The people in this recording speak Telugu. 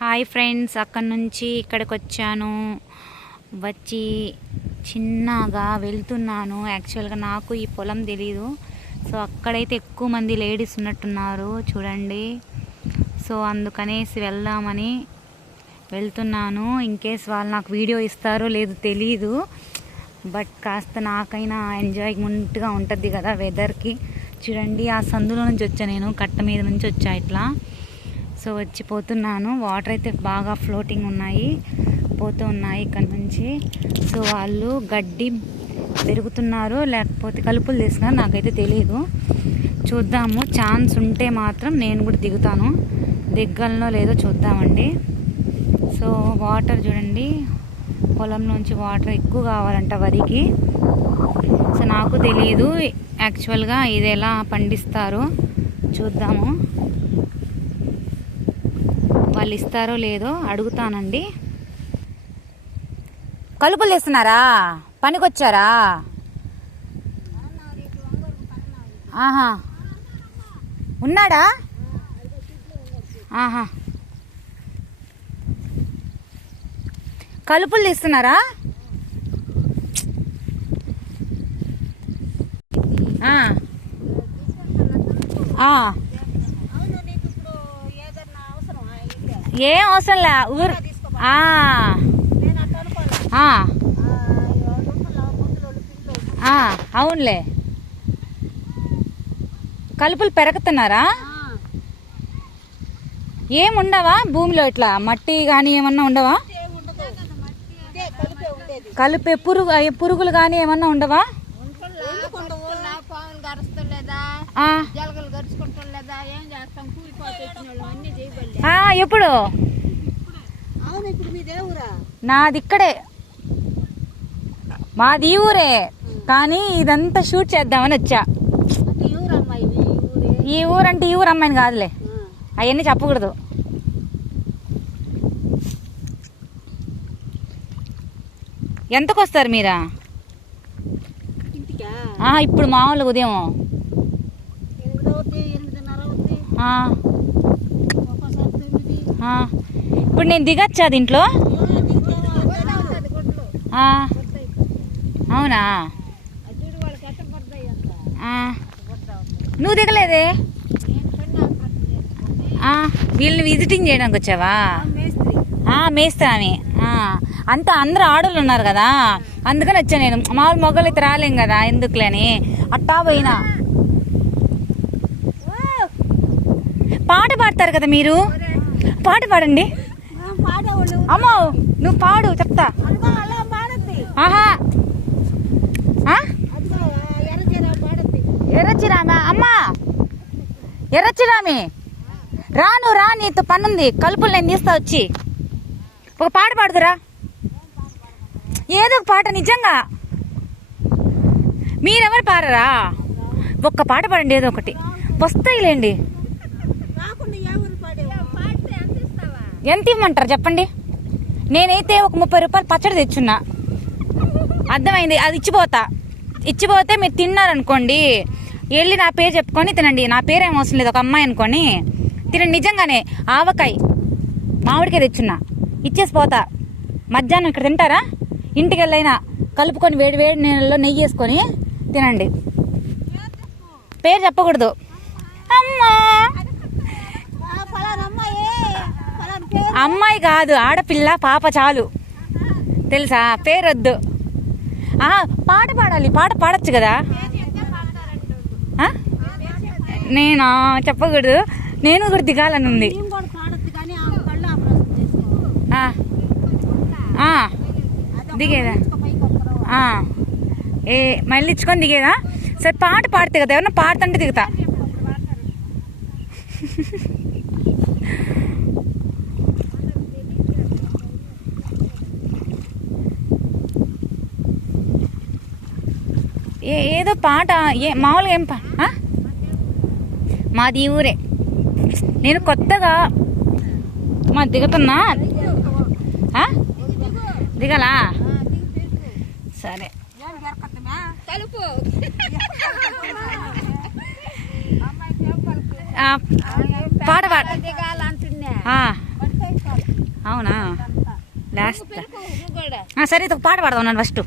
హాయ్ ఫ్రెండ్స్ అక్కడి నుంచి ఇక్కడికి వచ్చాను. వచ్చి చిన్నగా వెళ్తున్నాను. యాక్చువల్గా నాకు ఈ పొలం తెలీదు. సో అక్కడైతే ఎక్కువ మంది లేడీస్ ఉన్నట్టున్నారు. చూడండి. సో అందుకనేసి వెళ్దామని వెళ్తున్నాను. ఇన్ కేస్ వాళ్ళు నాకు వీడియో ఇస్తారో లేదో తెలీదు. బట్ కాస్త నాకైనా ఎంజాయ్మెంట్గా ఉంటుంది కదా వెదర్కి చూడండి ఆ సందులో నుంచి వచ్చా నేను. కట్ట మీద నుంచి వచ్చా ఇట్లా. సో వచ్చి పోతున్నాను. వాటర్ అయితే బాగా ఫ్లోటింగ్ ఉన్నాయి. పోతూ ఉన్నాయి ఇక్కడ నుంచి. సో వాళ్ళు గడ్డి పెరుగుతున్నారు. లేకపోతే కలుపులు తీస్తున్నారు. నాకైతే తెలియదు చూద్దాము. ఛాన్స్ ఉంటే మాత్రం నేను కూడా దిగుతాను. దిగ్గలనో లేదో చూద్దామండి. సో వాటర్ చూడండి. పొలం నుంచి వాటర్ ఎక్కువ కావాలంట వరికి. సో నాకు తెలియదు యాక్చువల్గా ఇది ఎలా పండిస్తారో? చూద్దాము. వాళ్ళు ఇస్తారో లేదో అడుగుతానండి. కలుపులు తెస్తున్నారా? పనికొచ్చారా? ఆహా. ఉన్నాడా? ఆహా. కలుపులు తీస్తున్నారా? ఆ. ఆ. అవును నీకు ఇప్పుడు ఏదన్నా అవసరమా ఇల్లే? ఏం అవసరం లే ఊరు. అవునులే. కలుపులు పెరుగుతున్నారా? ఆ, ఏం ఉండవా భూమిలో ఇట్లా? మట్టి కానీ ఏమన్నా ఉండవా? కలిపే పురుగు పురుగులు కానీ ఏమన్నా ఉండవా? ఎప్పుడు? నాది ఇక్కడే. మాది ఈ ఊరే. కానీ ఇదంతా షూట్ చేద్దామని వచ్చా. ఈ ఊరే ఈ ఊరంటే ఈ ఊరు అమ్మాయిని కాదులే. అవన్నీ చెప్పకూడదు. ఎంతకు వస్తారు మీరా ఇప్పుడు మామూలు ఉదయం ఇప్పుడు నేను దిగచ్చా దీంట్లో? అవునా? నువ్వు దిగలేదే? వీళ్ళని విజిటింగ్ చేయడానికి వచ్చావా? మేస్త్రి మేస్తామి అంతా అందరూ ఆడోళ్ళు ఉన్నారు కదా. అందుకని వచ్చా నేను. మామూలు మొగ్గలు అయితే రాలేం కదా ఎందుకులే అని. అట్టా పోయినా. పాట పాడతారు కదా మీరు? పాట పాడండి. అమ్మో నువ్వు పాడు చెప్తా. అలా ఆహా ఎర్రచిరామా అమ్మా. ఎర్రచిరామి. రాను రా నీతో పనుంది. కలుపులు నేను తీస్తా వచ్చి. ఒక పాట పాడుదురా. ఏదో ఒక పాట నిజంగా. మీరెవరు పాడరా? ఒక్క పాట పాడండి ఏదో ఒకటి. వస్తాయిలేండి. ఎంత ఇవ్వమంటారు చెప్పండి? నేనైతే ఒక ముప్పై రూపాయలు పచ్చడి తెచ్చున్నా. అర్థమైంది? అది ఇచ్చిపోతా. ఇచ్చిపోతే మీరు తిన్నారనుకోండి వెళ్ళి నా పేరు చెప్పుకొని తినండి. నా పేరు ఏం అవసరం లేదు ఒక అమ్మాయి అనుకొని తినండి. నిజంగానే ఆవకాయ మామిడికాయ తెచ్చున్నా. ఇచ్చేసి పోతా మధ్యాహ్నం ఇక్కడ తింటారా? ఇంటికి వెళ్ళైనా కలుపుకొని వేడి వేడి నీళ్ళలో నెయ్యి వేసుకొని తినండి. పేరు చెప్పకూడదు. అమ్మా ఫలానా అమ్మాయి ఫలానా పేరు అమ్మాయి కాదు ఆడపిల్ల పాప చాలు. తెలుసా? పేరొద్దు. ఆ, పాట పాడాలి పాట పాడొచ్చు కదా? నేనా? చెప్పకూడదు. నేను కూడా దిగాలని ఉంది. దిగేదా. ఏ మళ్ళీ ఇచ్చుకొని దిగేదా? సరే పాట పాడితే కదా ఏమన్నా పాడుతుంటే దిగుతా. ఏ ఏదో పాట ఏ మామూలుగా ఏం పా ఆ? మాది ఈ ఊరే నేను కొత్తగా మా దిగుతున్నా ఆ? దిగలా సరే కలుపు ఆ, పాట పాడ దిగాలంటున్నా ఆ, పట్టుకోవాలి అవునా లాస్ట్. సరే ఇది ఒక పాట పాడదాం నన్ను ఫస్ట్